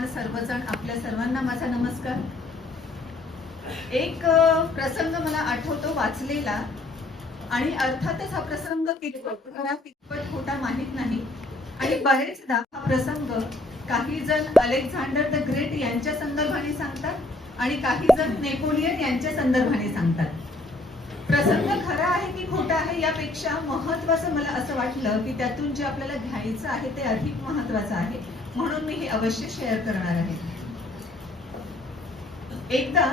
आपण सर्वजण, आपल्या सर्वांना माझा नमस्कार. एक प्रसंग मला आठवतो वाचलेला, आणि अर्थातच हा प्रसंग कितपत खोटा माहित नाही. आणि बरेचदा हा प्रसंग काही जण अलेक्झांडर द ग्रेट यांच्या संदर्भाने सांगतात आणि काही जण नेपोलियन यांच्या संदर्भाने सांगतात. प्रसंग खरा आहे की खोटा आहे यापेक्षा महत्वाचं मला असं वाटलं की त्यातून जे आपल्याला घ्यायचं आहे ते अधिक महत्वाचं आहे, म्हणून मी हे अवश्य शेअर करणार आहे. एकदा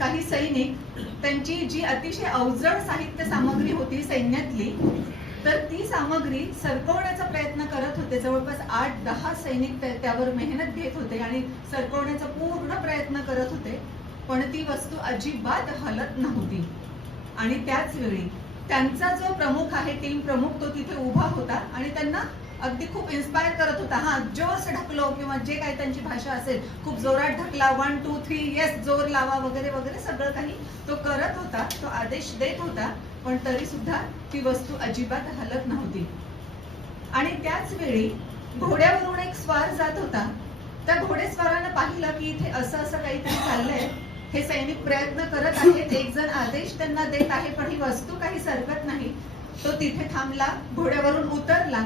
काही सैनिक त्यांची जी अतिशय अवजड साहित्य सामग्री होती सैन्यातली, तर ती सामग्री सरकवण्याचा प्रयत्न करत होते. जवळपास 8-10 सैनिक त्यावर मेहनत घेत होते आणि सरकवण्याचा पूर्ण प्रयत्न करत होते, पण ती वस्तू अजिबात हलत नव्हती. आणि त्याच वेळी त्यांचा जो प्रमुख आहे, टीम प्रमुख, तो तिथे उभा होता आणि त्यांना अगदी खूप इन्स्पायर करत होता. हा, जोर से ढकलो, किंवा जे काही त्यांची भाषा असेल, खूप जोरात ढकला, 1 2 3 येस, जोर लावा, वगैरे वगैरे सगळं काही तो करत होता, तो आदेश देत होता. पण तरी सुद्धा ती वस्तू अजिबात हलत नव्हती. आणि त्याच वेळी घोड्यावरून एक स्वार जात होता. त्या घोडेस्वारानं पाहिलं की इथे असं काहीतरी चाललंय, हे सैनिक प्रयत्न करत आहेत, एक जण आदेश त्यांना देत आहे, पण ही वस्तू काही सरकत नाही. तो तिथे थांबला, घोड्यावरून उतरला.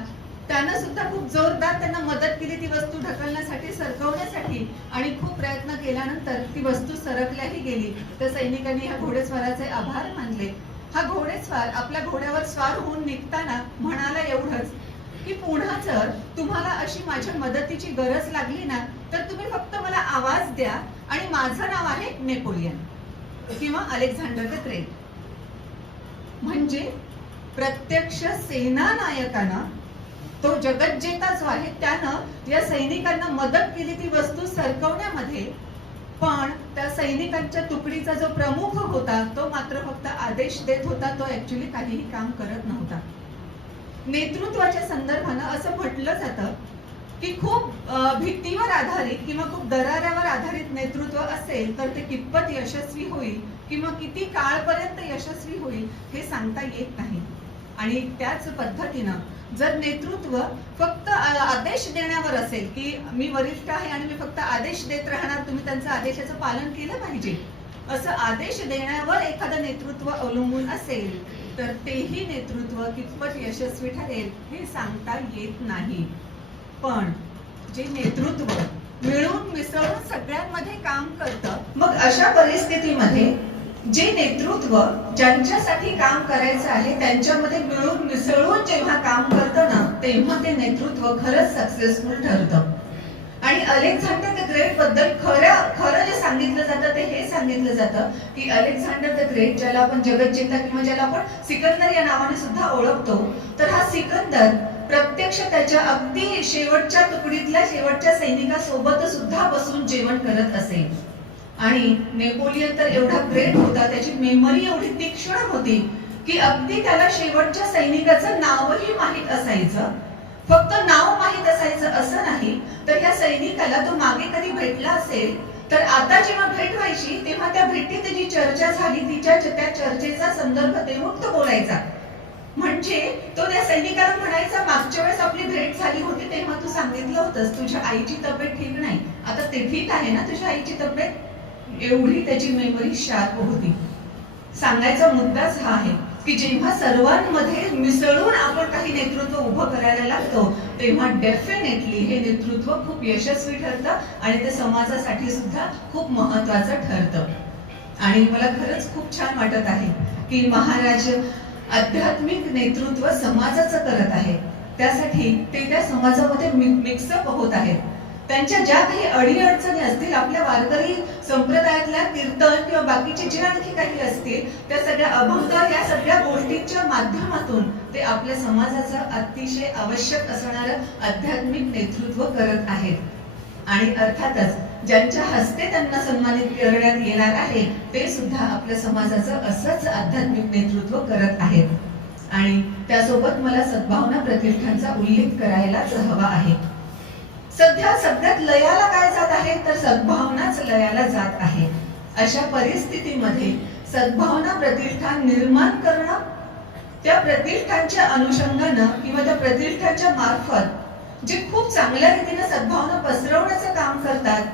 त्यानं सुद्धा खूप जोरदार त्यांना मदत केली ती वस्तू ढकलण्यासाठी, सरकवण्यासाठी, आणि खूप प्रयत्न केल्यानंतर ती वस्तू सरकल्याही गेली. त्या सैनिकांनी ह्या घोडेस्वाराचे आभार मानले. हा घोडेस्वार आपल्या घोड्यावर स्वार होऊन निघताना म्हणाला एवढंच की पुन्हा जर तुम्हाला अशी माझ्या मदतीची गरज लागली ना, तर तुम्ही फक्त मला आवाज द्या, आणि माझं नाव आहे नेपोलियन किंवा अलेक्झांडर द ग्रेट. म्हणजे प्रत्यक्ष सेना नायकानं, तो जगज्जेता जो आहे, त्यानं या सैनिकांना मदत केली ती वस्तू सरकवण्यामध्ये. पण त्या सैनिकांच्या तुकडीचा जो प्रमुख होता, तो मात्र फक्त आदेश देत होता, तो ऍक्च्युली काहीही काम करत नव्हता. नेतृत्वाच्या संदर्भानं असं म्हटलं जातं की खूप भीतीवर आधारित किंवा खूप दराऱ्यावर आधारित नेतृत्व असेल तर ते कितपत यशस्वी होईल किंवा किती काळपर्यंत यशस्वी होईल हे सांगता येत नाही. आणि त्याच पद्धतीनं जर नेतृत्व फक्त आदेश देण्यावर असेल की मी वरिष्ठ आहे आणि मी फक्त आदेश देत राहणार, तुम्ही त्यांचं आदेशाचं पालन केलं पाहिजे, असं आदेश देण्यावर एखादं नेतृत्व अवलंबून असेल, तर तेही नेतृत्व कितपत यशस्वी ठरेल हे सांगता येत नाही. पण जे नेतृत्व मिळून मिसळून सगळ्यांमध्ये काम करतं, मग अशा परिस्थितीमध्ये जे नेतृत्व ज्यांच्यासाठी काम करायचं आहे त्यांच्यामध्ये मिळून मिसळून जेव्हा काम करतं ना, तेव्हा ते नेतृत्व खरंच सक्सेसफुल ठरतं. आणि अलेक्झांडर द ग्रेट बद्दल खरं जे सांगितलं जातं ते हे सांगितलं जातं की अलेक्झांडर द ग्रेट, ज्याला आपण जगज्जेता किंवा ज्याला आपण सिकंदर या नावाने सुद्धा ओळखतो, तर हा सिकंदर प्रत्यक्ष त्याच्या अगदी शेवटच्या तुकडीतल्या शेवटच्या सैनिकासोबत सुद्धा बसून जेवण करत असे. आणि नेपोलियन तर एवढा ग्रेट होता, त्याची मेमरी एवढी तीक्ष्ण होती की अगदी त्याला शेवटच्या सैनिकाचं नावही माहीत असायचं. फक्त नाव माहीत असायचं असं नाही, तर या सैनिकाला तो मागे कधी भेटला असेल तर आता जेव्हा भेट व्हायची तेव्हा त्या भेटीत जी चर्चा झाली त्या चर्चेचा संदर्भ देऊन तो बोलायचा. म्हणजे तो त्या सैनिकाला म्हणायचा, मागच्या वेळेस आपली भेट झाली होती तेव्हा तू सांगितलं होतंस तुझ्या आईची तब्येत ठीक नाही, आता ते ठीक आहे ना तुझ्या आईची तब्येत. एवढी त्याची मेमरी शार्प होती. सांगायचा मुद्दाच हा आहे की जेव्हा सर्वांमध्ये मिसळून आपण काही नेतृत्व उभं करायला लागतो, तेव्हा डेफिनेटली हे नेतृत्व खूप यशस्वी ठरतं आणि ते समाजासाठी सुद्धा खूप महत्वाचं ठरतं. आणि मला खरंच खूप छान वाटत आहे की महाराज आध्यात्मिक नेतृत्व समाजाचं करत आहे, त्यासाठी ते त्या समाजामध्ये मिक्सअप होत आहेत. त्यांच्या ज्या काही अडीअडचणी असतील, आपल्या वारकरी संप्रदायातल्या कीर्तन किंवा बाकीचे जे आणखी काही असतील, त्या सगळ्या अभंग, या सगळ्या गोष्टींच्या माध्यमातून ते आपल्या समाजाचं अतिशय आवश्यक असणारं आध्यात्मिक नेतृत्व करत आहेत. आणि अर्थातच ज्यांच्या हस्ते त्यांना सन्मानित करण्यात येणार आहे ते सुद्धा आपल्या समाजाचं असंच आध्यात्मिक नेतृत्व करत आहेत. आणि त्यासोबत मला सद्भावना प्रतिष्ठानचा उल्लेख करायलाच हवा आहे. सध्या सगळ्यात लयाला काय जात आहे, तर सद्भावनाच लयाला जात आहे. अशा परिस्थितीमध्ये सद्भावना प्रतिष्ठान निर्माण करणं, त्या प्रतिष्ठानच्या अनुषंगानं किंवा त्या प्रतिष्ठानच्या मार्फत जे खूप चांगल्या रीतीने सद्भावना पसरवण्याचं काम करतात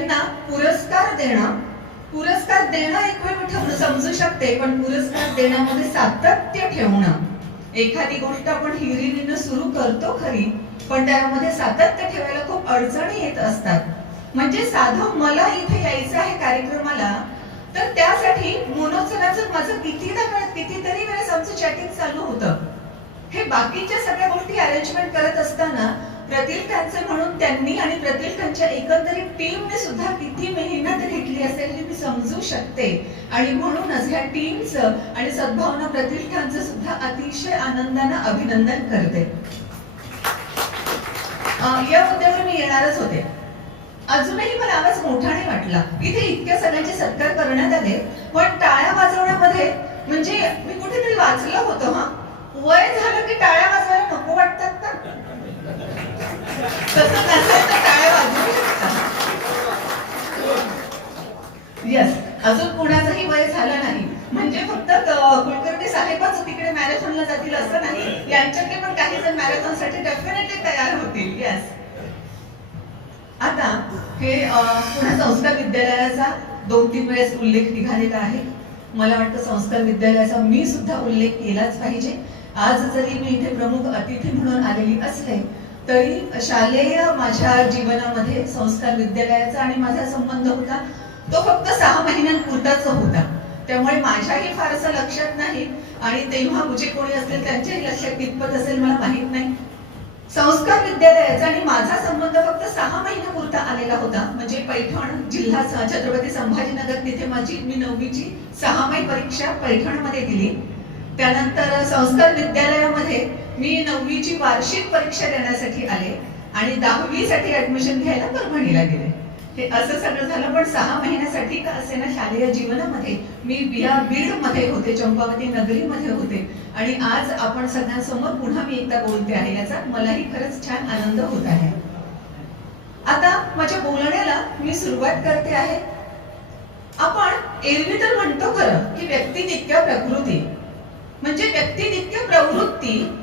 त्यांना पुरस्कार देणं एक वेळ मी समजू शकते, पण पुरस्कार देण्यामध्ये सातत्य ठेवणं, एखादी गोष्ट आपण हिरिरीनं सुरू करतो खरी, पण त्यामध्ये सातत्य ठेवायला खूप अडचणी येत असतात. म्हणजे साधं मला इथे यायचं आहे कार्यक्रमाला, तर त्यासाठी मनोचनाचं माझं कितीतरी वेळेस आमचं चॅटिंग चालू होतं. हे बाकीच्या सगळ्या गोष्टी अरेंजमेंट करत असताना प्रतिष्ठानचे म्हणून त्यांनी आणि प्रतिष्ठानच्या एकंदरीत टीमने सुद्धा किती मेहनत घेतली असेल हे मी समजू शकते. आणि म्हणूनच ह्या टीमचं आणि सद्भावना प्रतिष्ठानचं सुद्धा अतिशय आनंदानं अभिनंदन करते. या मुद्द्यावर मी येणारच होते. अजूनही मला आवाज मोठा नाही वाटला. इथे इतक्या सगळ्यांचे सत्कार करण्यात आले, पण टाळ्या वाजवण्यामध्ये म्हणजे मी कुठेतरी वाचलं होतं, वय झालं की टाळ्या वाजवायला नको वाटतात का? तसं नसेल तर टाळ्या वाजवू शकतात. यस, अजून कुणाचंही वय झालं नाही म्हणजे फक्त कुलकर्णी साहेबच तिकडे मॅरेथॉनला जातील असं नाही. यांच्यातले पण काही जण मॅरेथॉनसाठी डेफिनेटली तयार होतील. यस, आता हे पुन्हा संस्कार विद्यालयाचा 2-3 वेळेस उल्लेख निघालेला आहे. मला वाटतं संस्कार विद्यालयाचा मी सुद्धा उल्लेख केलाच पाहिजे. आज जरी मी इथे प्रमुख अतिथी म्हणून आलेली असले तरी शालेय माझ्या जीवनामध्ये संस्कार विद्यालयाचा आणि माझा संबंध होता तो फक्त 6 महिन्यांपुरताच होता. त्यामुळे माझ्याही फारसं लक्षात नाही आणि तेव्हा मुझे कोणी असेल त्यांच्याही लक्षात कितपत असेल मला माहित नाही. संस्कार विद्यालयाचा आणि माझा संबंध फक्त 6 महिन्यापुरता आलेला होता. म्हणजे पैठण जिल्हा छत्रपती संभाजीनगर, तिथे मी 9वीची 6माही परीक्षा पैठणमध्ये दिली. त्यानंतर संस्कार विद्यालयामध्ये मी 9वीची वार्षिक परीक्षा देण्यासाठी आले आणि 10वी साठी ऍडमिशन घ्यायला परभणीला गेले. हे असं सगळं झालं, पण 6 महिन्यासाठी का असेना शालेय जीवनामध्ये मी बीड मध्ये होते, चंपावती नगरीमध्ये होते आणि आज आपण सगळ्यांसमोर पुन्हा मी एकदा बोलते आहे, याचा मलाही खरंच छान आनंद होत आहे. आता माझ्या बोलण्याला मी सुरुवात करते आहे. आपण एरवी तर म्हणतो खरं की व्यक्ती तितक्या प्रकृती, म्हणजे व्यक्ती तितक्या प्रवृत्ती.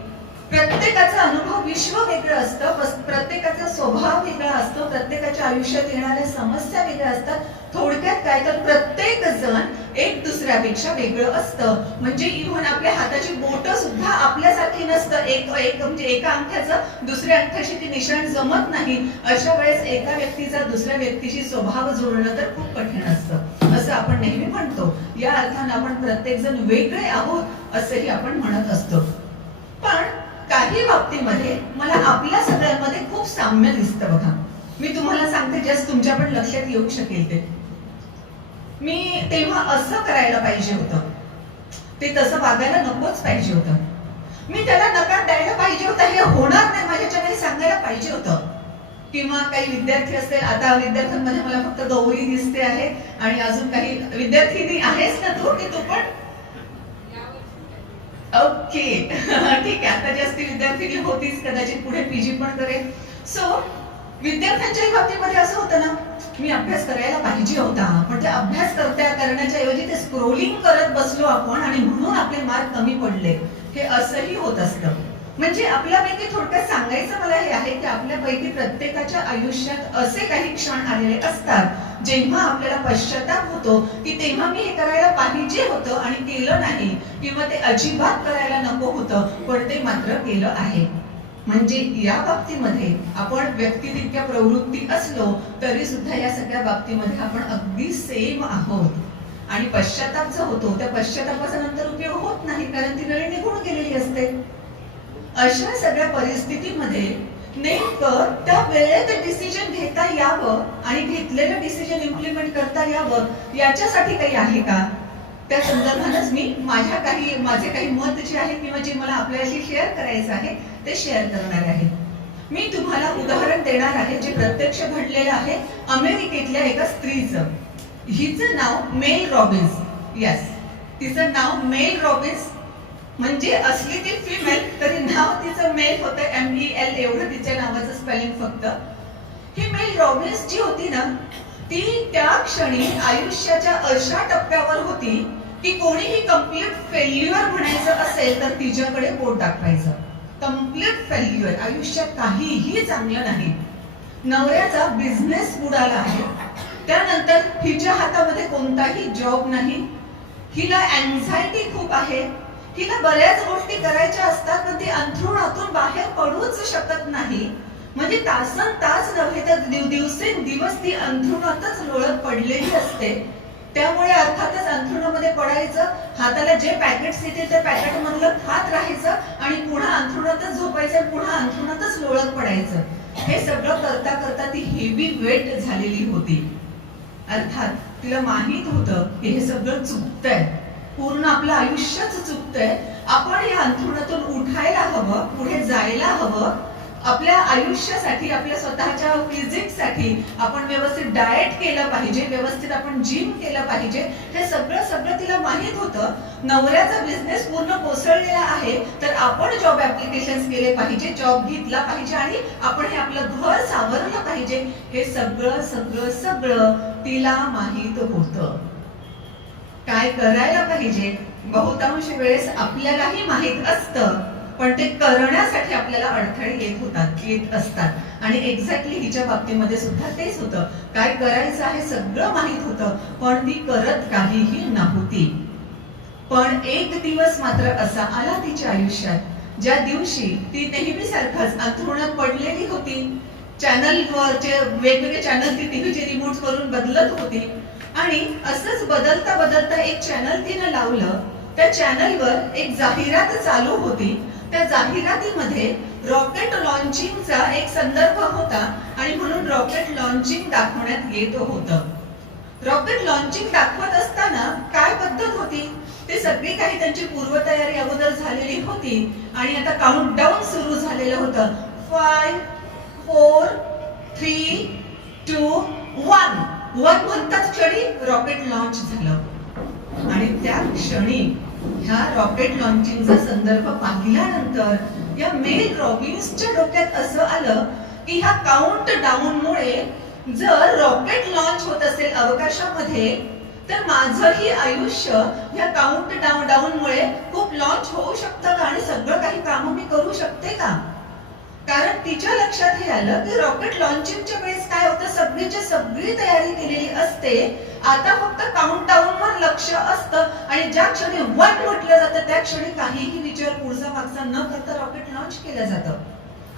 प्रत्येकाचा अनुभव विश्व वेगळं असतं, प्रत्येकाचा स्वभाव वेगळा असतो, प्रत्येकाच्या आयुष्यात येणाऱ्या समस्या वेगळ्या असतात. थोडक्यात काय तर प्रत्येक जण एक दुसऱ्यापेक्षा वेगळं असतं. म्हणजे इव्हन आपल्या हाताची बोट सुद्धा आपल्यासारखी नसतं. एक म्हणजे एका अंगठ्याचं दुसऱ्या अंगठ्याशी ती निशाण जमत नाही. अशा वेळेस एका व्यक्तीचा दुसऱ्या व्यक्तीशी स्वभाव जोडणं तर खूप कठीण असतं असं आपण नेहमी म्हणतो. या अर्थानं आपण प्रत्येक जण वेगळे आहोत असंही आपण म्हणत असतो. पण काही बाबतीमध्ये मला आपल्या सगळ्यांमध्ये खूप साम्य दिसतं बघा. मी तुम्हाला सांगते, जस्ट तुमच्या पण लक्षात येऊ शकेल ते. मी तेव्हा असं करायला पाहिजे होतं, ते तसं वागायला नकोच पाहिजे होतं. मी त्याला नकार द्यायला पाहिजे होता, हे होणार नाही माझ्याच्या वेळी सांगायला पाहिजे होतं. किंवा काही विद्यार्थी असतील, आता विद्यार्थ्यांमध्ये मला फक्त गौरी दिसते आहे आणि अजून काही विद्यार्थी आहेस ना तू, की तू पण ओके ठीक आहे. आता जास्ती विद्यार्थी होतीच, कदाचित पुढे पीजी पण करेल. सो विद्यार्थ्यांच्याही बाबतीमध्ये असं होतं ना, मी अभ्यास करायला पाहिजे होता, पण ते अभ्यास करण्याच्या ऐवजी ते स्क्रोलिंग करत बसलो आपण आणि म्हणून आपले मार्क कमी पडले. हे असंही होत असतं. म्हणजे आपल्यापैकी थोडक्यात सांगायचं मला हे आहे की आपल्यापैकी प्रत्येकाच्या आयुष्यात असे काही क्षण आलेले असतात जेव्हा आपल्याला पश्चाताप होतो की तेव्हा मी हे करायला पाहिजे होतं आणि केलं नाही, किंवा ते अजिबात करायला नको होतं पण ते मात्र केलं आहे. म्हणजे या बाबतीमध्ये आपण व्यक्ती तितक्या प्रवृत्ती असलो तरी सुद्धा या सगळ्या बाबतीमध्ये आपण अगदी सेम आहोत. आणि पश्चाताप जो होतो त्या पश्चातापाचा नंतर उपयोग होत नाही, कारण ती वेळ निघून गेलेली असते. अशा सगळ्या परिस्थितीमध्ये नेमकं त्या वेळेत डिसिजन घेता यावं आणि घेतलेलं डिसिजन इम्प्लिमेंट करता यावं याच्यासाठी काही आहे का, त्या संदर्भातच मी माझे काही मत जे आहे किंवा जे मला आपल्याशी शेअर करायचं आहे ते शेअर करणार आहे. मी तुम्हाला उदाहरण देणार आहे जे प्रत्यक्ष घडलेलं आहे अमेरिकेतल्या एका स्त्रीचं. हिचं नाव मेल रॉबिन्स. यस, तिचं नाव मेल रॉबिन्स. म्हणजे असली ती फिमेल तरी नाव तिचं मेल होतं, MEL एवढं तिच्या नावाचं स्पेलिंग फक्त. ही मेल रॉबिन्स जी होती ना, ती त्या क्षणी आयुष्याच्या अशा टप्प्यावर होती की कोणीही कम्प्लीट फेल्युअर म्हणायचं असेल तर तिच्याकडे बोट दाखवायचं. कम्प्लीट फेल्युअर, आयुष्यात काहीही चांगलं नाही. नवऱ्याचा बिझनेस बुडाला आहे, त्यानंतर हिच्या हातामध्ये कोणताही जॉब नाही, हिला अँझायटी खूप आहे, हिला बऱ्याच गोष्टी करायच्या असतात पण ती अंथरुणातून बाहेर पडूच शकत नाही. म्हणजे तासन तास नव्हे तर दिवसेंदिवस ती अंथरुणातच लोळत पडलेली असते. त्यामुळे अर्थातच अंथरुणामध्ये पडायचं, हाताला जे पॅकेट्स येते त्या पॅकेट मधलं खात राहायचं आणि पुन्हा अंथरुणातच झोपायचं, पुन्हा अंथरुणातच लोळत पडायचं. हे सगळं करता करता ती हेवी वेट झालेली होती. अर्थात तिला माहित होतं की हे सगळं चुकतंय, पूर्ण आपलं आयुष्यच चुकतंय. आपण या अंथरुणातून उठायला हवं, पुढे जायला हवं. आपल्या आयुष्यासाठी, आपल्या स्वतःच्या फिजिक्ससाठी आपण व्यवस्थित डाएट केलं पाहिजे, व्यवस्थित आपण जिम केलं पाहिजे. हे सगळं तिला माहित होतं. नवऱ्याचा बिझनेस पूर्ण कोसळलेला आहे तर आपण जॉब ऍप्लिकेशन्स केले पाहिजे, जॉब घेतला पाहिजे आणि आपण हे आपलं घर सावरलं पाहिजे. हे सगळं तिला माहित होतं. काय करायला पाहिजे बहुतांश वेळेस आपल्यालाही माहित असतं, पण ते करण्यासाठी आपल्याला अडथळे येत असतात. आणि एक्झॅक्टली हिच्या बाबतीमध्ये सुद्धा तेच होतं. काय करायचं आहे सगळं माहित होतं पण ती करत काहीही नव्हती. पण एक दिवस मात्र असा आला तिच्या आयुष्यात ज्या दिवशी ती नेहमीसारखंच अंथरुणात पडलेली होती. चॅनलवरचे वेगवेगळे चॅनल ती टीव्हीचे रिमोट वरून बदलत होती आणि असंच बदलता एक चॅनल तिनं लावलं. त्या चॅनलवर एक जाहिरात चालू होती. त्या जाहिरातीमध्ये रॉकेट लॉन्चिंगचा एक संदर्भ होता आणि म्हणून रॉकेट लॉन्चिंग दाखवण्यात येत होतं. रॉकेट लॉन्चिंग दाखवत असताना काय पद्धत होती, ते सगळी काही त्यांची पूर्वतयारी अगोदर झालेली होती आणि आता काउंटडाऊन सुरू झालेलं होतं. 5 4 3 2 1 वन म्हणतात क्षणी रॉकेट लॉन्च झालं. आणि त्या क्षणी ह्या रॉकेट लॉन्चिंगचा संदर्भ पाहिल्यानंतर या मेल रॉबिन्सच्या डोक्यात असं आलं की ह्या काउंट डाऊनमुळे जर रॉकेट लॉन्च होत असेल अवकाशामध्ये तर माझंही आयुष्य ह्या काउंट डाऊनमुळे खूप लॉन्च होऊ शकतं का आणि सगळं काही काम मी करू शकते का. कारण तिच्या लक्षात हे आलं की रॉकेट लॉन्चिंगच्या वेळेस काय होतं, सगळी तयारी केलेली असते. आता फक्त काउंटडाऊनवर लक्ष असतं आणि ज्या क्षणी 1 म्हटलं जातं त्या क्षणी काहीही विचार पुढचा मागचा न करता रॉकेट लॉन्च केलं जातं.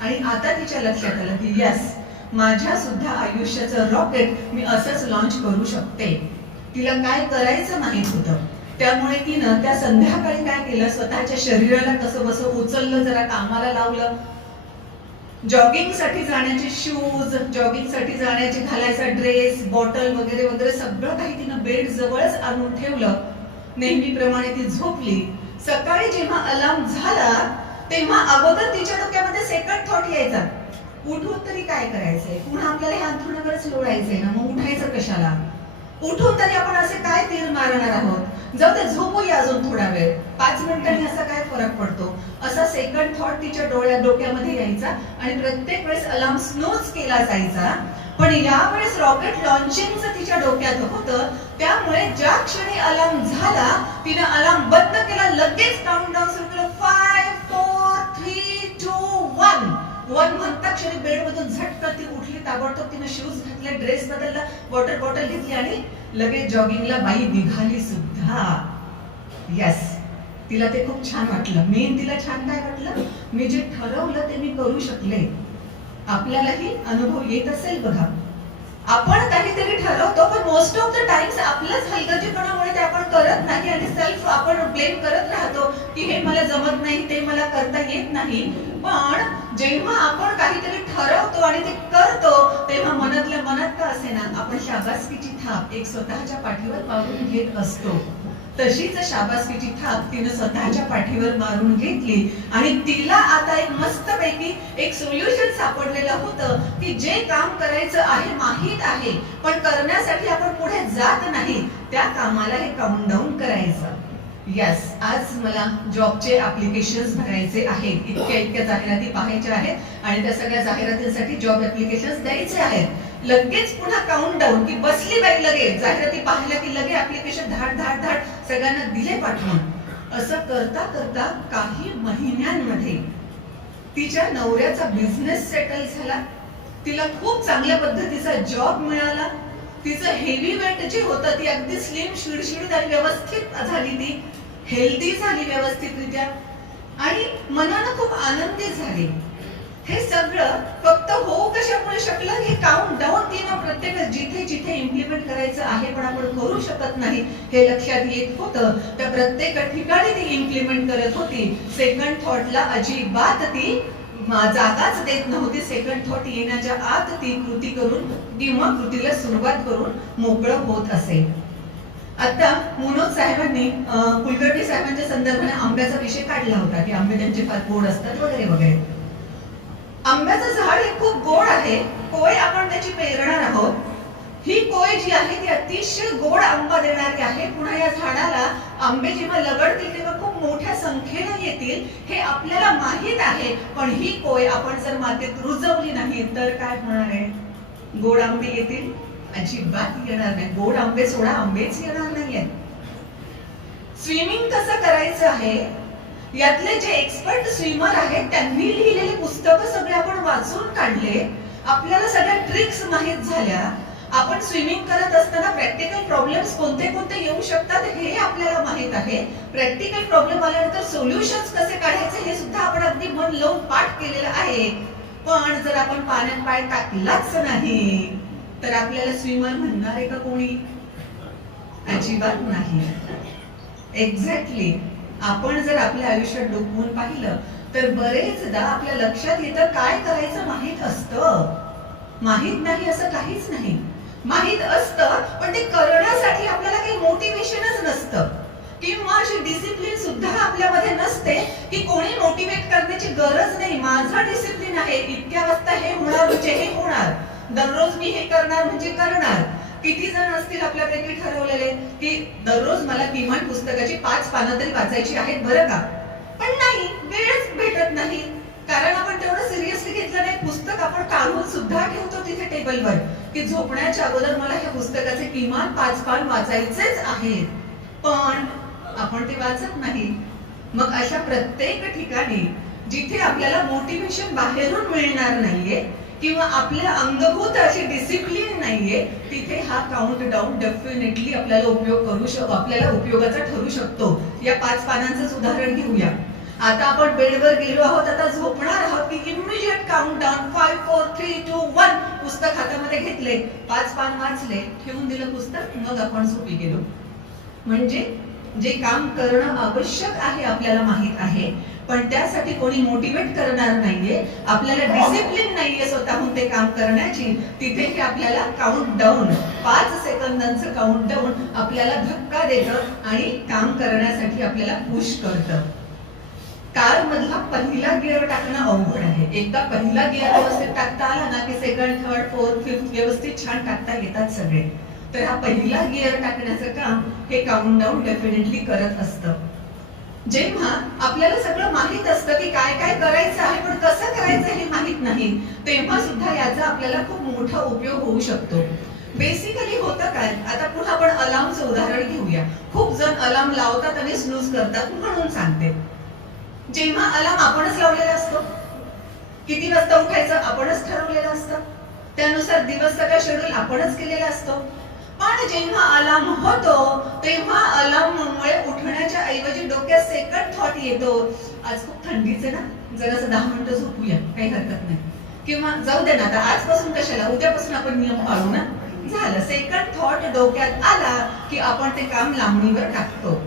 आणि आता तिच्या लक्षात आलं की यस, माझ्या सुद्धा आयुष्याचं रॉकेट मी असंच लॉन्च करू शकते. तिला काय करायचं माहित होतं. त्यामुळे तिनं त्या संध्याकाळी काय केलं, स्वतःच्या शरीराला कसं बसं उचललं, जरा कामाला लावलं. जॉगिंग साठी जाण्याचे शूज, जॉगिंग साठी जाण्याचे घालायचा ड्रेस, बॉटल वगैरे वगैरे सगळं काही तिनं बेड जवळच आणून ठेवलं. नेहमीप्रमाणे ती झोपली. सकाळी जेव्हा अलार्म झाला तेव्हा अगोदर तिच्या डोक्यामध्ये सेकंड थॉट यायचा, उठून तरी काय करायचंय, पुन्हा आपल्याला हे अंथरुणावरच लोळायचंय ना, मग उठायचं कशाला, उठून तरी आपण असे काय तीर मारणार आहोत, जाऊ दे झोपूया अजून थोडा वेळ, 5 मिनिटांनी असा काय फरक पडतो. असा सेकंड थॉट तिच्या डोक्यामध्ये यायचा आणि प्रत्येक वेळेस अलार्म स्नूज केला जायचा. पण यावेळेस रॉकेट लॉन्चिंगचं तिच्या डोक्यात होतं. त्यामुळे ज्या क्षणी अलार्म झाला तिने अलार्म बंद केला, लगेच काउंटडाऊन सुरू केलं. 5 4 3 2 1 वन म्हणता क्षणी बेड मधून झटकन ती उठली. ताबडतोब तिने शूज घातले, ड्रेस बदलला, वॉटर बॉटल घेतली आणि लगेच जॉगिंगला बाई निघाली सुद्धा. यस, तिला ते खूप छान वाटलं. मेन तिला छान काय वाटलं, मी जे ठरवलं ते मी करू शकले. आपल्यालाही अनुभव येत असेल बघा, आपण काहीतरी ठरवतो पण मोस्ट ऑफ द टाइम्स आपल्याच हलगर्जीपणामुळे ते आपण करत नाही आणि सेल्फ आपण ब्लेम करत राहतो की हे मला जमत नाही, ते मला करता येत नाही. पण जेव्हा आपण काहीतरी ठरवतो आणि ते करतो तेव्हा मनातल्या मनात का असेना आपण शाबासकीची थाप एक स्वतःच्या पाठीवर मारून घेत असतो. तशीच शाबासकीची थाप तिने स्वतःच्या पाठीवर मारून घेतली आणि तिला आता एक मस्तपैकी एक सोल्युशन सापडलेलं होतं की जे काम करायचं आहे माहित आहे पण करण्यासाठी आपण पुढे जात नाही, त्या कामाला हे काउंटडाऊन करायचं. यस, आज मला जॉबचे ऍप्लिकेशन्स भरायचे आहेत, इतक्या जाहिराती पाहायच्या आहेत आणि त्या सगळ्या जाहिरातींसाठी जॉब ऍप्लिकेशन्स द्यायचे आहेत. लगेच पुन्हा काउंटडाऊन की बसली बाई, लगेच जाहिराती पाहिल्या की लगेच ऍप्लिकेशन धाड धाड धाड सगळ्यांना दिले पाठवून. असं करता करता काही महिन्यांमध्ये तिच्या नवऱ्याचा बिझनेस सेटल झाला. तिला खूप चांगल्या पद्धतीचा जॉब मिळाला. तिचं हेवी वेट जे होतं ती अगदी स्लिम शिडशिडीत आणि व्यवस्थित झाली, ती हेल्दी झाली व्यवस्थितरित्या आणि मनानं खूप आनंदी झाली. हे सगळं फक्त हो कशामुळे शकलं, हे काउंट डाऊन तिनं प्रत्येक जिथे जिथे इम्प्लिमेंट करायचं आहे पण आपण करू शकत नाही हे लक्षात येत होतं. त्या प्रत्येक ठिकाणी ती इम्प्लिमेंट करत होती. सेकंड थॉटला अजिबात ती जागाच देत नव्हती. सेकंड थॉट येण्याच्या आत ती कृती करून किंवा कृतीला सुरुवात करून मोकळं होत असे. आता मनोज साहेबांनी कुलकर्णी साहेबांच्या संदर्भाने आंब्याचा विषय काढला होता की आंबे त्यांचे फार गोड असतात वगैरे वगैरे. आंब्याचं झाड हे खूप गोड आहे, कोय आपण त्याची पेरणार आहोत. ही कोय जी आहे ती अतिशय गोड आंबा देणारी आहे. पुन्हा या झाडाला आंबे जेव्हा लगडतील तेव्हा खूप मोठ्या संख्येनं येतील हे आपल्याला माहित आहे. पण ही कोय आपण जर मातीत रुजवली नाही तर काय होणार आहे? गोड आंबे येतील? अजिबात येणार नाही. गोड आंबे सोडा, आंबेच येणार नाहीयेत. स्विमिंग कसं करायचं आहे यातले जे एक्सपर्ट स्विमर आहेत त्यांनी लिहिलेली पुस्तकं सगळे आपण वाचून काढले. आपल्याला सगळ्या ट्रिक्स माहित झाल्या. आपण स्विमिंग करत असताना प्रॅक्टिकल प्रॉब्लेम्स कोणते कोणते येऊ शकतात हे आपल्याला माहित आहे. प्रॅक्टिकल प्रॉब्लेम आल्यानंतर सोल्युशन्स कसे काढायचे हे सुद्धा आपण अगदी मन लावून पाठ केलेलं आहे. पण जर आपण पाण्यात पाय टाकलाच नाही तर आपल्याला स्विमर म्हणणार आहे का कोणी? अजिबात नाही. एक्झॅक्टली. आपण जर आपल्या आयुष्यात डोकवून पाहिलं तर बरेचदा आपल्या लक्षात येतं काय करायचं माहित असतं. माहित नाही असं काहीच नाही. माहित असतं पण ते करण्यासाठी आपल्याला काही मोटिवेशनच नसतं किंवा अशी डिसिप्लिन सुद्धा आपल्यामध्ये नसते की कोणी मोटिवेट करण्याची गरज नाही. माझा डिसिप्लिन आहे, इतक्या वाजता हे होणार म्हणजे हे होणार, दररोज मी हे करणार म्हणजे करणार. किती जण असतील आपल्यापैकी ठरवलेले की दररोज मला किमान पुस्तकाची 5 पानं तरी वाचायची आहेत बरं का. पण नाही, वेळच भेटत नाही. कारण आपण तेवढं सिरियसली घेतलं नाही. पुस्तक आपण काढून सुद्धा ठेवतो तिथे टेबलवर की झोपण्याच्या अगोदर मला ह्या पुस्तकाचे किमान 5 पान वाचायचेच आहेत. पण आपण ते वाचत नाही. मग अशा प्रत्येक ठिकाणी जिथे आपल्याला मोटिवेशन बाहेरून मिळणार नाहीये किंवा आपल्या अंगभूत अशी डिसिप्लिन नाहीये तिथे हा काउंट डाऊन डेफिनेटली आपल्याला आपल्याला उपयोगाचा ठरू शकतो. या 5 पानांचंच उदाहरण घेऊया. आता आपण बेडवर गेलो आहोत, आता झोपणार आहोत की इमिजिएट काउंट डाऊन 5 4 3 2 1 पुस्तक हातामध्ये घेतले, 5 पान वाचले, ठेवून दिलं पुस्तक, मग आपण झोपी गेलो. म्हणजे जे काम करणं आवश्यक आहे आपल्याला माहित आहे पण त्यासाठी कोणी मोटिवेट करणार नाहीये. आपल्याला डिसिप्लिन नाहीये स्वतःहून ते काम करण्याची. तिथे हे आपल्याला काउंट डाऊन 5 सेकंदांचं काउंट डाऊन आपल्याला धक्का देतं आणि काम करण्यासाठी आपल्याला पुश करतं. कार मधला पहिला गिअर टाकणं अवघड आहे. एकदा पहिला गिअर व्यवस्थित टाकता आला ना की सेकंड थर्ड फोर्थ फिफ्थ व्यवस्थित छान टाकता येतात सगळे. तर हा पहिला गिअर टाकण्याचं काम हे काउंट डाऊन डेफिनेटली करत असतं. जेव्हा आपल्याला सगळं माहित असतं की काय काय करायचं आहे पण कसं करायचं हे माहित नाही तेव्हा सुद्धा याचा आपल्याला खूप मोठा उपयोग होऊ शकतो. बेसिकली होतं काय, आता पुन्हा आपण अलार्मचं उदाहरण घेऊया. खूप जण अलार्म लावतात आणि स्नूज करतात म्हणून सांगते. जेव्हा अलार्म आपणच लावलेला असतो, किती वाजता उठायचं आपणच ठरवलेलं असतं, त्यानुसार दिवस सगळा शेड्यूल आपणच केलेला असतो. पण जेव्हा अलार्म होतो तेव्हा अलार्ममुळे उठण्याच्या ऐवजी डोक्यात सेकंड थॉट येतो, आज खूप थंडीच आहे ना, जरासं 10 मिनिटं झोपूया, काही हरकत नाही, किंवा जाऊ दे ना आता आजपासून कशाला, उद्यापासून आपण नियम पाळू ना. झालं, सेकंड थॉट डोक्यात आला की आपण ते काम लांबणीवर टाकतो.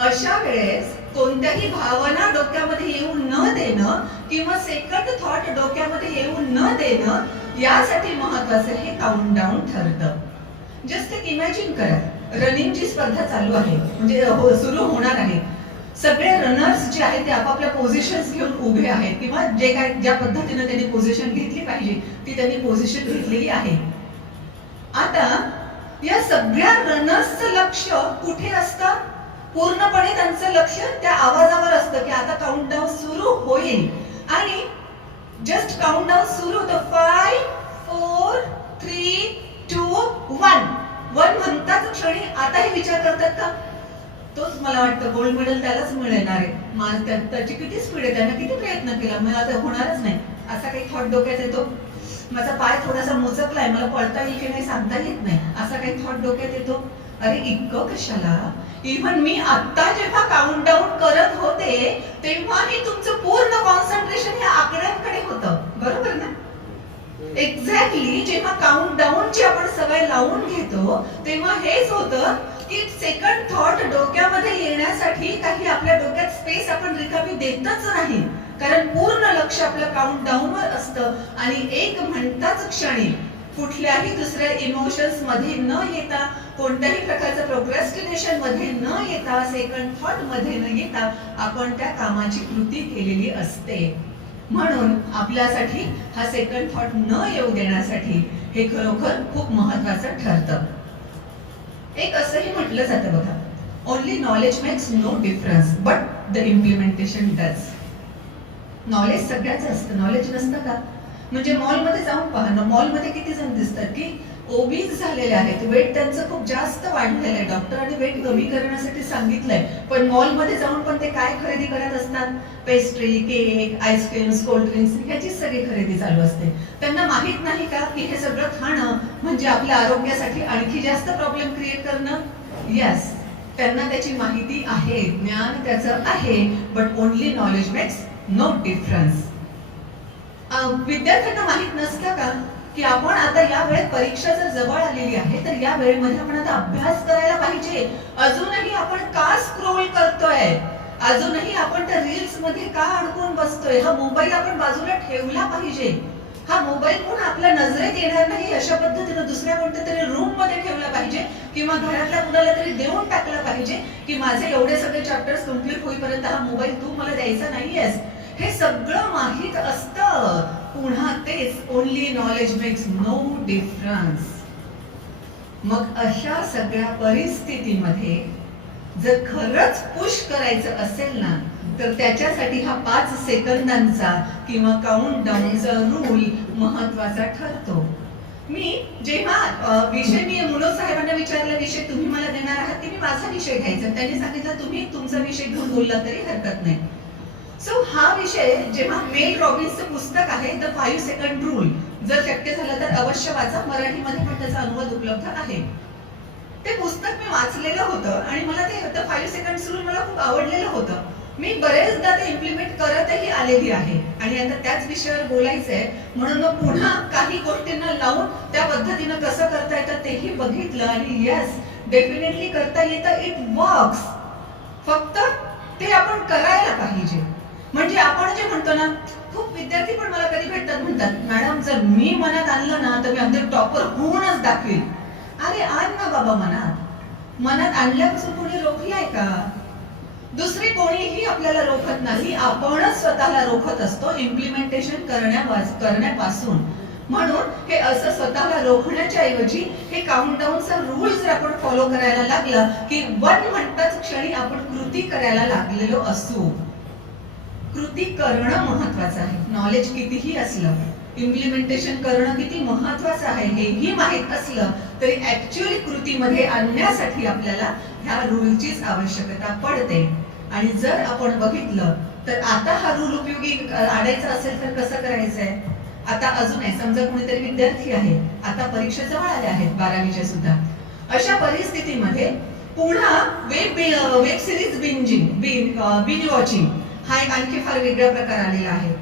अशा वेळेस कोणत्याही भावना डोक्यामध्ये येऊ न देणं किंवा सेकंड थॉट डोक्यामध्ये येऊ न देणं यासाठी महत्वाचं हे काउंट डाऊन ठरतं. जस्ट एक इमॅजिन करा, रनिंगची स्पर्धा चालू आहे, म्हणजे सुरू होणार आहे. सगळे रनर्स जे आहेत ते आपापल्या पोझिशन्स घेऊन उभे आहेत किंवा जे काय ज्या पद्धतीने त्यांनी पोझिशन घेतली पाहिजे ती त्यांनी पोझिशन घेतलेली आहे. आता या सगळ्या रनर्सचं लक्ष कुठे असतं? पूर्णपणे त्यांचं लक्ष त्या आवाजावर असतं की आता काउंट डाऊन सुरू होईल. आणि जस्ट काउंट डाऊन सुरू होतं, 5 4 3 2 1 म्हणताच क्षणी आता हे विचार करतात का तोच मला वाटतं गोल्ड मेडल त्यालाच मिळणार आहे, त्याची किती स्पीड आहे, त्यानं किती प्रयत्न केला, मला आता होणारच नाही, असा काही थॉट डोक्यात येतो. माझा पाय थोडासा मुचकलाय, मला पळता येईल की नाही सांगता येत नाही, काही थॉट डोक्यात येतो, अरे इतकं कशाला? इव्हन मी आता जेव्हा काउंट डाऊन करत होते तेव्हाही तुमचं पूर्ण कॉन्सन्ट्रेशन या आकड्यांकडे होतं, बरोबर ना? एक्झॅक्टली जेव्हा काउंट डाऊनची आपण सवय लावून घेतो तेव्हा हेच होतं की सेकंड थॉट डोक्यामध्ये येण्यासाठी काही आपल्या डोक्यात स्पेस आपण रिकामी देतच नाही, कारण पूर्ण लक्ष आपलं काउंट डाऊनवर असतं आणि एक म्हणताच क्षणी कुठल्याही दुसऱ्या इमोशन्स मध्ये न येता, कोणत्याही प्रकारचं प्रोक्रॅस्टिनेशन मध्ये न येता, सेकंड थॉट मध्ये न येता आपण त्या कामाची कृती केलेली असते. म्हणून आपल्यासाठी हा सेकंड थॉट न येऊ देण्यासाठी हे खरोखर खूप महत्वाचं ठरतं. एक असंही म्हटलं जातं बघा, only knowledge makes no difference but the implementation does. Knowledge सगळ्याच असतं, नॉलेज नसतं का? म्हणजे मॉलमध्ये जाऊन पहा ना, मॉलमध्ये किती जण दिसतात की ओबीज झालेले आहेत, वेट त्यांचं खूप जास्त वाढलेलं आहे, डॉक्टरांनी वेट कमी करण्यासाठी सांगितलंय, पण मॉलमध्ये जाऊन पण ते काय खरेदी करत असतात? पेस्ट्री, केक, आईस्क्रीम्स, कोल्ड्रिंक्स ह्याची सगळी खरेदी चालू असते. त्यांना माहित नाही का की हे सगळं खाणं म्हणजे आपल्या आरोग्यासाठी आणखी जास्त प्रॉब्लेम क्रिएट करणं? यस, त्यांना त्याची माहिती आहे, ज्ञान त्याचं आहे, but only knowledge makes no difference. विद्यार्थ्यांना माहित नसतं का की आपण आता या वेळेत परीक्षा जर जवळ आलेली आहे तर या वेळेमध्ये आपण आता अभ्यास करायला पाहिजे. अजूनही आपण का स्क्रोल करतोय? अजूनही आपण त्या रील्स मध्ये का अडकून बसतोय? हा मोबाईल आपण बाजूला ठेवला पाहिजे. हा मोबाईल पण आपल्या नजरेत येणार नाही अशा पद्धतीने दुसऱ्या कोणत्या तरी रूम मध्ये ठेवला पाहिजे किंवा घरातल्या कुणाला तरी देऊन टाकला पाहिजे की माझे एवढे सगळे चॅप्टर्स कंप्लीट होईपर्यंत हा मोबाईल तू मला द्यायचा नाहीयेस. हे सगळं माहित असतं, पुन्हा तेच only knowledge makes no difference. मग अशा सगळ्या परिस्थितीमध्ये जर खरंच पुश करायचं असेल ना तर त्याच्यासाठी हा 5 सेकंदांचा किंवा काउंट डाऊनचा रूल महत्वाचा ठरतो. मी जेव्हा विषय मी मनोज साहेबांना विचारला, विषय तुम्ही मला देणार आहात की मी माझा विषय घ्यायचा? त्यांनी सांगितलं तुम्ही तुमचा विषय घेऊन बोलला तरी हरकत नाही. सो हा विषय जेव्हा मेल रॉबिन्सचं पुस्तक आहे द 5 सेकंड रूल, जर शक्य झालं तर अवश्य वाचा, मराठीमध्ये पण त्याचा अनुवाद उपलब्ध आहे. ते पुस्तक मी वाचलेलं होतं आणि मला ते द 5 सेकंड रूल मला खूप आवडलेलं होतं. मी बरेचदा ते इम्प्लिमेंट करतही आलेली आहे आणि आता त्याच विषयावर बोलायचंय म्हणून मग पुन्हा काही गोष्टींना लावून त्या पद्धतीनं कसं करता येतं तेही बघितलं आणि यस, डेफिनेटली करता येतं. It works. फक्त ते आपण करायला पाहिजे. म्हणजे आपण जे म्हणतो ना, खूप विद्यार्थी पण मला कधी भेटतात, म्हणतात मॅडम जर मी मनात आणलं ना तर मी अगदी टॉपर होऊनच दाखवेल. अरे आण ना बाबा मनात. मनात आणल्यापासून कोणी रोखलाय का? दुसरे कोणीही आपल्याला रोखत नाही, आपणच स्वतःला रोखत असतो इम्प्लिमेंटेशन करण्यापासून. म्हणून हे असं स्वतःला रोखण्याच्या ऐवजी हे काउंट डाऊनचा रूल जर आपण फॉलो करायला लागला की 1 म्हणताच क्षणी आपण कृती करायला लागलेलो असू. कृती करणं महत्वाचं आहे. नॉलेज कितीही असलं, इम्प्लिमेंटेशन करणं किती महत्वाचं आहे हेही माहित असलं तरी ऍक्च्युअली कृतीमध्ये आणण्यासाठी आपल्याला ह्या रूलचीच आवश्यकता पडते. आणि जर आपण बघितलं तर आता हा रूल उपयोगी आणायचा असेल तर कसं करायचंय? आता अजून आहे, समजा कोणीतरी विद्यार्थी आहे, आता परीक्षा जवळ आल्या आहेत 12वीच्या सुद्धा, अशा परिस्थितीमध्ये पुन्हा वेब सिरीज बिंज वॉचिंग हा एक आणखी फार वेगळा प्रकार आलेला आहे.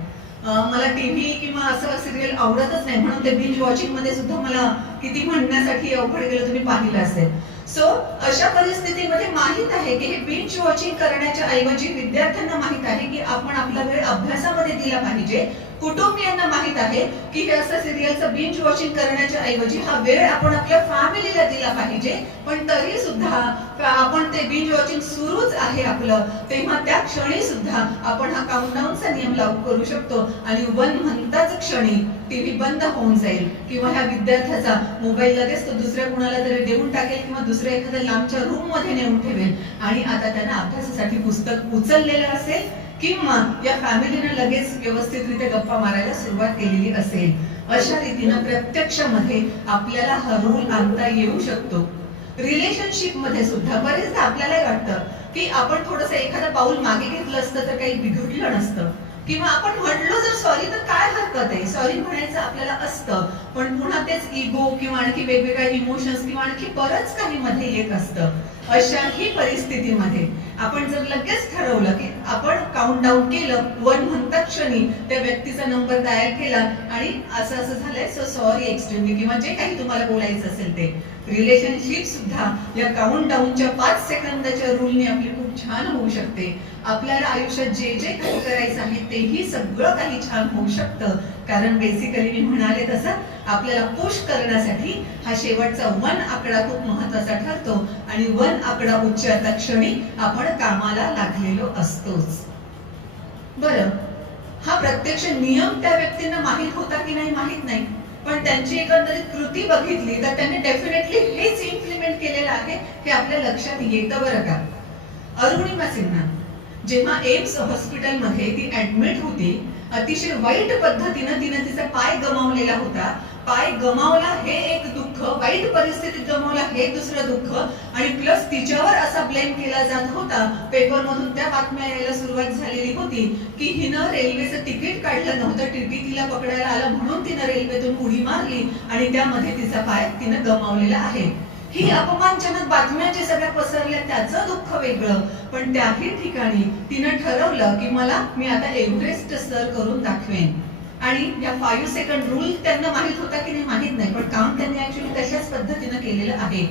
मला टीव्ही किंवा असं सिरियल आवडतच नाही म्हणून ते बिंज वॉचिंग मध्ये सुद्धा मला किती म्हणण्यासाठी अवघड गेलं, तुम्ही पाहिलं असेल. सो अशा परिस्थितीमध्ये माहित आहे की हे बिंज वॉचिंग करण्याच्या ऐवजी विद्यार्थ्यांना माहित आहे की आपण आपला वेळ अभ्यासामध्ये दिला पाहिजे. कुटुंबियांना माहित आहे की हे असं सिरियलचं बिंज वॉचिंग करण्याच्या ऐवजी हा वेळ आपण आपल्या फॅमिलीला दिला पाहिजे. पण तरी सुद्धा आपण ते बिंज वॉचिंग सुरूच आहे आपलं, तेव्हा त्या क्षणी सुद्धा आपण हा काउंटडाऊनचा नियम लागू करू शकतो आणि 1 म्हणताच क्षणी टीव्ही बंद होऊन जाईल किंवा ह्या विद्यार्थ्याचा मोबाईल लगेच तो दुसऱ्या कुणाला तरी देऊन टाकेल किंवा दुसऱ्या एखाद्या लांबच्या रूम मध्ये नेऊन ठेवेल आणि आता त्यांना अभ्यासासाठी पुस्तक उचललेलं असेल किंवा या फॅमिलीने लगेच व्यवस्थितरित्या गप्पा मारायला सुरुवात केलेली असेल. अशा रीतीनं प्रत्यक्षामध्ये आपल्याला हा रूल आणता येऊ शकतो. रिलेशनशिप मध्ये सुद्धा बरेचदा आपल्याला वाटतं की आपण थोडंसं एखादं पाऊल मागे घेतलं असतं तर काही बिघडलं नसतं. किंवा आपण म्हणलो जर सॉरी तर काय हरकत आहे, सॉरी म्हणायचं आपल्याला असतं, पण पुन्हा तेच इगो किंवा आणखी वेगवेगळ्या इमोशन्स किंवा आणखी बरंच काही मध्ये येत असतं. अशाही परिस्थितीमध्ये आपण जर लगेच ठरवलं की आपण काउंट डाऊन केलं, 1 म्हणतात क्षणी त्या व्यक्तीचा नंबर डायल केला आणि असं असं झालंय, सो सॉरी एक्स्ट्रीमली, किंवा जे काही तुम्हाला बोलायचं असेल ते. रिलेशनशिप सुद्धा या काउंट डाऊनच्या 5 सेकंदाच्या रूलने आपली खूप छान होऊ शकते. आपल्याला आयुष्यात जे जे काही करायचं आहे तेही सगळं काही छान होऊ शकतं. कारण बेसिकली मी म्हणाले तसं आपल्याला पुश करण्यासाठी हा शेवटचा 1 आकडा खूप महत्वाचा ठरतो आणि 1 आकडा उच्चारता क्षणी आपण कामाला लागलेलो असतोच. बरं, हा प्रत्यक्ष नियम त्या व्यक्तींना माहित होता की नाही माहित नाही, पण त्यांची एकंदरीत कृती बघितली तर त्यांनी डेफिनेटली हेच इम्प्लिमेंट केलेलं आहे हे आपल्या लक्षात येतं. बरं का, अरुणिमा सिन्हा जेव्हा एम्स हॉस्पिटलमध्ये ती ऍडमिट होती, अतिशय वाईट पद्धतीनं तिने तिचा पाय गमावलेला होता. पाय गमावला हे एक दुःख, वाईट परिस्थितीत गमावला हे दुसरं दुःख, आणि प्लस तिच्यावर असा ब्लेम केला जात होता. पेपरमधून त्या बातम्या यायला सुरुवात झालेली होती की हिनं रेल्वेचं तिकीट काढलं नव्हतं, टीटी तिला पकडायला आलं म्हणून तिनं रेल्वेतून उडी मारली आणि त्यामध्ये तिचा पाय तिनं गमावलेला आहे. ही अपमानजनक बातम्या जे सगळ्या पसरल्या त्याचं दुःख वेगळं, पण त्याही ठिकाणी तिनं ठरवलं की मी आता एव्हरेस्ट सर करून दाखवेन. आणि या 5 सेकंड रूल त्यांना माहित होता की नाही माहित नाही, पण काम त्यांनी ऍक्च्युअली तशाच पद्धतीनं केलेलं आहे.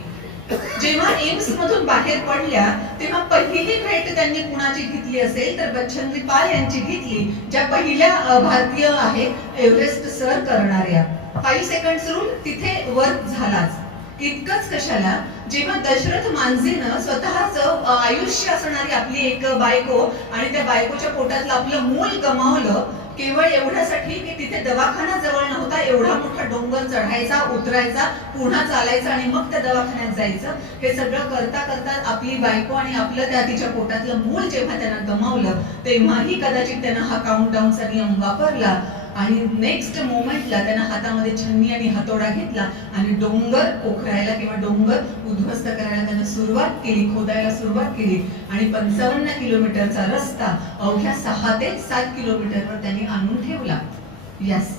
जेव्हा एम्स मधून बाहेर पडल्या तेव्हा पहिली भेट त्यांनी कुणाची घेतली असेल तर बच्छेंद्री पाल यांची घेतली, ज्या पहिल्या भारतीय आहे एव्हरेस्ट सर करणाऱ्या. 5 सेकंड रूल तिथे वर्क झालाच. इतकंच कशाला, जेव्हा दशरथ मांझीनं स्वतःच आयुष्य असणारी आपली एक बायको आणि त्या बायकोच्या पोटातलं आपलं मूल गमावलं केवळ एवढ्यासाठी की तिथे दवाखाना जवळ नव्हता, एवढा मोठा डोंगर चढायचा, उतरायचा, पुन्हा चालायचं आणि मग त्या दवाखान्यात जायचं. हे सगळं करता करता आपली बायको आणि आपलं त्या तिच्या पोटातलं मूल जेव्हा त्यांना गमावलं तेव्हाही कदाचित त्यानं हा काउंट डाऊनचा नियम वापरला आणि नेक्स्ट मोमेंटला त्यानं हातामध्ये छन्नी आणि हातोडा घेतला आणि डोंगर पोखरायला किंवा डोंगर उद्ध्वस्त करायला त्यानं सुरुवात केली, खोदायला सुरुवात केली आणि 55 किलोमीटरचा रस्ता अवघ्या 6 ते 7 किलोमीटरवर त्यांनी आणून ठेवला. यस,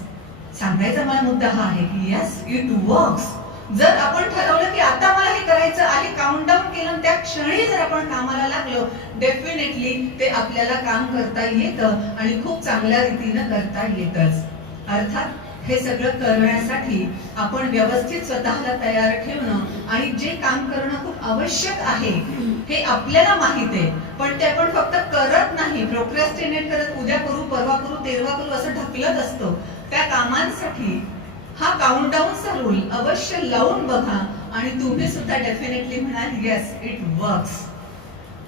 सांगायचा मला मुद्दा हा आहे की यस, इट वर्क्स. जर आपण ठरवलं की आता मला हे करायचं आहे, काउंट डाऊन केलं, त्या क्षणी जर आपण कामाला लागलो, डेफिनेटली ते आपल्याला काम करता येतं आणि खूप चांगल्या रीतीनं करता येतच. अर्थात हे सगळं करण्यासाठी आपण व्यवस्थित स्वतःला तयार ठेवणं आणि जे काम करणं खूप आवश्यक आहे हे आपल्याला माहित आहे, पण ते आपण फक्त करत नाही, प्रोक्रॅस्टिनेट करत उद्या करू, परवा करू, तेरवा करू असं ढकलत असतो. त्या कामांसाठी हा काउंट डाऊनचा रूल अवश्य लावून बघा आणि तुम्ही सुद्धा डेफिनेटली म्हणाल येस, इट वर्क्स.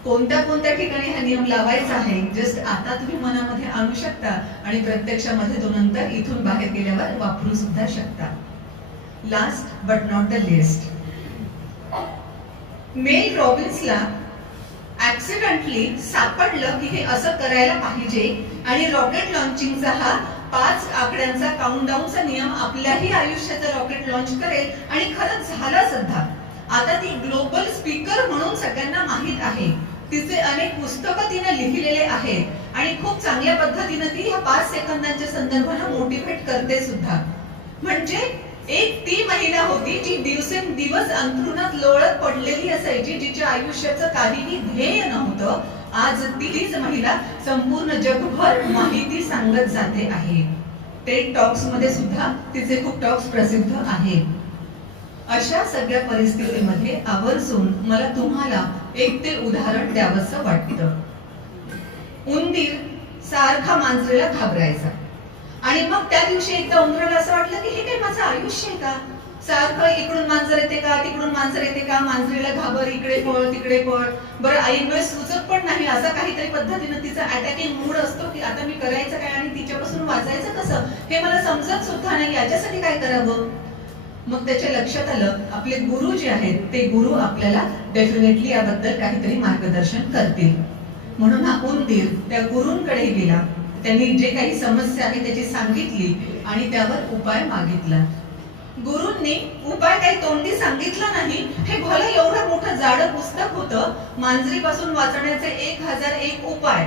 कोणत्या कोणत्या ठिकाणी हा नियम लावायचा आहे जस्ट आता तुम्ही मनामध्ये आणू शकता आणि प्रत्यक्षामध्ये तो नंतर इथून बाहेर गेल्यावर वापरू सुद्धा शकता. Last but not the least, Mel रॉबिन्सला ऍक्सिडेंटली सापडलं की हे असं करायला पाहिजे आणि रॉकेट लॉन्चिंगचा हा 5 आकड्यांचा काउंट डाऊनचा नियम आपल्याही आयुष्याचं रॉकेट लॉन्च करेल आणि खरंच झालं सुद्धा. आता ती ग्लोबल स्पीकर म्हणून सगळ्यांना माहित आहे, तिचे अनेक पुस्तकं तिने लिहिलेले आहेत आणि खूप चांगल्या पद्धतीने ती ह्या 5 सेकंदांच्या संदर्भाने मोटिवेट करते सुद्धा. म्हणजे एक ती महिला होती जी दिवसेंदिवस अंथरुणात लोळत पडलेली असायची, जिच्या आयुष्याचं काहीही ध्येय नव्हतं. आज तीच महिला संपूर्ण जगभर माहिती सांगत जाते आहे. टेड टॉक्स मध्ये सुद्धा तिचे खूप टॉक्स प्रसिद्ध आहेत. अशा सगळ्या परिस्थितीमध्ये आवर्जून मला तुम्हाला एक ते उदाहरण द्यावंसं वाटतं. उंदीर सारखा मांजरीला घाबरायचा आणि मग त्या दिवशी एकदा उंदराला असं वाटलं की हे काय माझं आयुष्य आहे का, सारखं इकडून मांजर येते का, तिकडून मांजर येते का, मांजरीला घाबर, इकडे पळ तिकडे पळ, बरं ऐनवेळ सुचत पण नाही, असा काहीतरी पद्धतीनं तिचा अटॅकिंग मूड असतो की आता मी करायचं काय आणि तिच्यापासून वाचायचं कसं हे मला समजत सुद्धा नाही, याच्यासाठी काय करावं. मग त्याच्या लक्षात आलं आपले गुरु जे आहेत ते गुरु आपल्याला डेफिनेटली याबद्दल काहीतरी मार्गदर्शन करतील. म्हणून हा उंदीर त्या गुरूंकडे गेला, त्यांनी जे काही समस्या आहे त्याची सांगितली आणि त्यावर उपाय मागितला. गुरूंनी उपाय काही तोंडी सांगितलं नाही. हे भलं एवढं मोठं जाडं पुस्तक होतं, मांजरीपासून वाचण्याचे 1001 उपाय,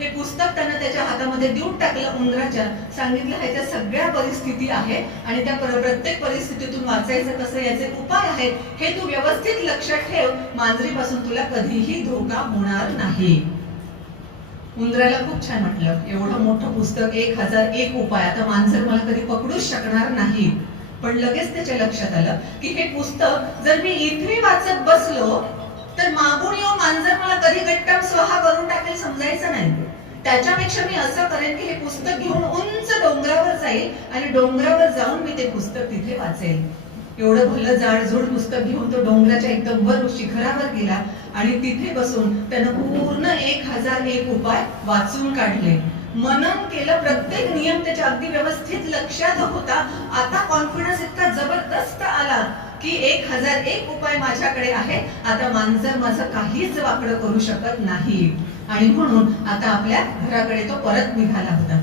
हे पुस्तक त्यानं त्याच्या हातामध्ये देऊन टाकलं उंदराच्या, सांगितलं ह्याच्या सगळ्या परिस्थिती आहे आणि त्या प्रत्येक परिस्थितीतून वाचायचं कसं, याचे उपाय आहेत, हे तू व्यवस्थित लक्षात ठेव, मांजरीपासून तुला कधीही धोका होणार नाही. उंदराला खूप छान वाटलं, एवढं मोठं पुस्तक, 1001 उपाय, आता मांजर मला कधी पकडूच शकणार नाही. पण लगेच त्याच्या लक्षात आलं की हे पुस्तक जर मी इथे वाचत बसलो तर मागून येऊन मांजर मला कधी गट्टम स्वाहा करून टाकेल, समजायचं नाही. त्याच्यापेक्षा मी असं करेन की हे पुस्तक घेऊन उंच डोंगरावर जाईल आणि डोंगरावर जाऊन मी ते पुस्तक तिथे वाचेल. एवढं भलं जाडजूड पुस्तक घेऊन तो डोंगराच्या एकदम वर शिखरावर गेला आणि तिथे बसून त्यानं पूर्ण 1001 उपाय वाचून काढले, मनन केलं, प्रत्येक नियम त्याच्या अगदी व्यवस्थित लक्षात होता. आता कॉन्फिडन्स इतका जबरदस्त आला की 1001 उपाय माझ्याकडे आहे, आता मांजर माझं काहीच वाकडं करू शकत नाही. आणि म्हणून आता आपल्या घराकडे तो परत निघाला होता.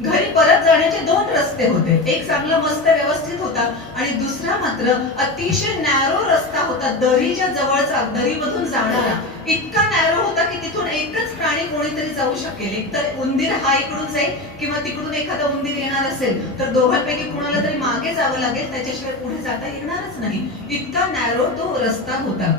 घरी परत जाण्याचे 2 रस्ते होते, एक चांगला मस्त व्यवस्थित होता आणि दुसरा मात्र अतिशय नॅरो रस्ता होता, दरीच्या जवळचा, दरीमधून जाणारा. इतका नॅरो होता की तिथून एकच प्राणी कोणीतरी जाऊ शकेल, एकतर उंदीर हा इकडून जाईल किंवा तिकडून एखादा उंदीर येणार असेल तर दोघांपैकी कोणाला तरी मागे जावं लागेल, त्याच्याशिवाय पुढे जाता येणारच नाही. इतका नॅरो तो रस्ता होता.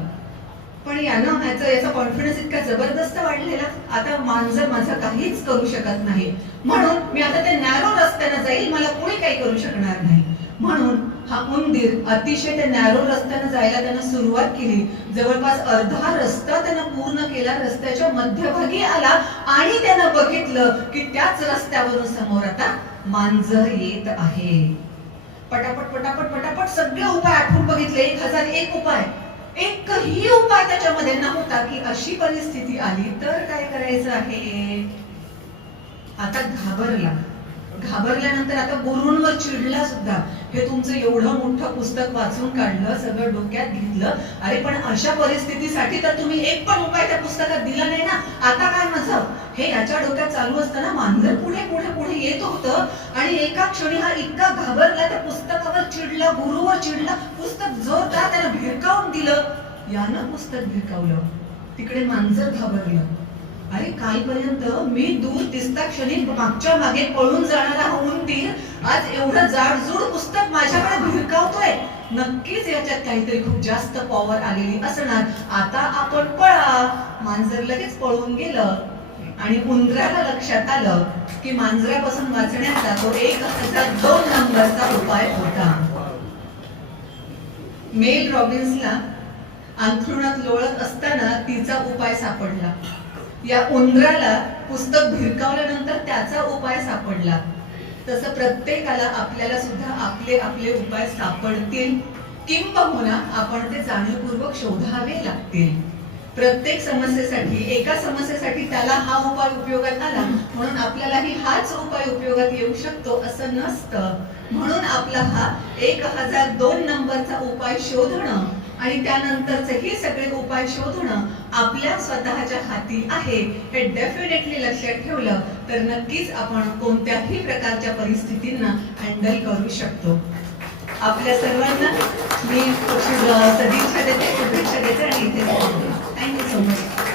पण यानं याचा कॉन्फिडन्स इतका जबरदस्त वाढलेला, आता मांजर माझं काहीच करू शकत नाही, म्हणून मी आता त्या नॅरो रस्त्यानं जाईल, मला कोणी काही करू शकणार नाही. म्हणून हा उंदीर अतिशय त्या नॅरो रस्त्यानं जायला त्यानं सुरुवात केली. जवळपास अर्धा रस्ता त्यानं पूर्ण केला, रस्त्याच्या मध्यभागी आला आणि त्यानं बघितलं की त्याच रस्त्यावरून समोर आता मांजर येत आहे. पटापट पटापट पटापट सगळे उपाय आठवून बघितले, 1001 उपाय, एकही उपाय त्याच्यामध्ये नव्हता की अशी परिस्थिती आली तर काय करायचं आहे. आता घाबरल्यानंतर आता गुरूंवर चिडला सुद्धा. हे तुमचं एवढं मोठं पुस्तक वाचून काढलं, सगळं डोक्यात घेतलं, अरे पण अशा परिस्थितीसाठी तर तुम्ही एक पण उपाय त्या पुस्तकात दिला नाही ना, आता काय माझं, हे याच्या डोक्यात चालू असताना मांजर पुढे पुढे पुढे येत होतं आणि एका क्षणी हा इतका घाबरला, त्या पुस्तकावर चिडला, गुरुवर चिडला, पुस्तक जोरदार त्यानं भिरकावून दिलं. यानं पुस्तक भिरकावलं, तिकडे मांजर घाबरलं. अरे कालपर्यंत मी दूर दिसता क्षणी मागच्या मागे पळून जाणारा हा उंदीर आज एवढं जाडजूड पुस्तक माझ्याकडे भिरकावतोय, नक्कीच याच्यात काहीतरी खूप जास्त पॉवर आलेली असणार, आता आपण पळा. मांजर लगेच पळून गेलं आणि उंदराला लक्षात आलं की मांजरापासून वाचण्याचा तो 1002 नंबरचा उपाय होता. मेल रॉबिन्सला अंथरुणात लोळत असताना तिचा उपाय सापडला. या उंदराला पुस्तक भिरकावल्यानंतर त्याचा उपाय सापडला. तसं प्रत्येकाला आपल्याला सुद्धा आपले आपले उपाय सापडतील, किंबहुना आपण ते जाणीवपूर्वक शोधावे लागतील. प्रत्येक समस्येसाठी, एका समस्येसाठी त्याला हा उपाय उपयोगात आला म्हणून आपल्यालाही हाच उपाय उपयोगात येऊ शकतो असं नसतं. म्हणून आपला हा 1002 नंबरचा उपाय शोधणं आणि त्यानंतरचे हे सगळे उपाय शोधणं आपल्या स्वतःच्या हाती आहे, हे डेफिनेटली लक्षात ठेवलं तर नक्कीच आपण कोणत्याही प्रकारच्या परिस्थितींना हँडल करू शकतो. आपल्या सर्वांना मी सदिच्छा देते, शुभेच्छा देते आणि इथे थँक्यू सो मच.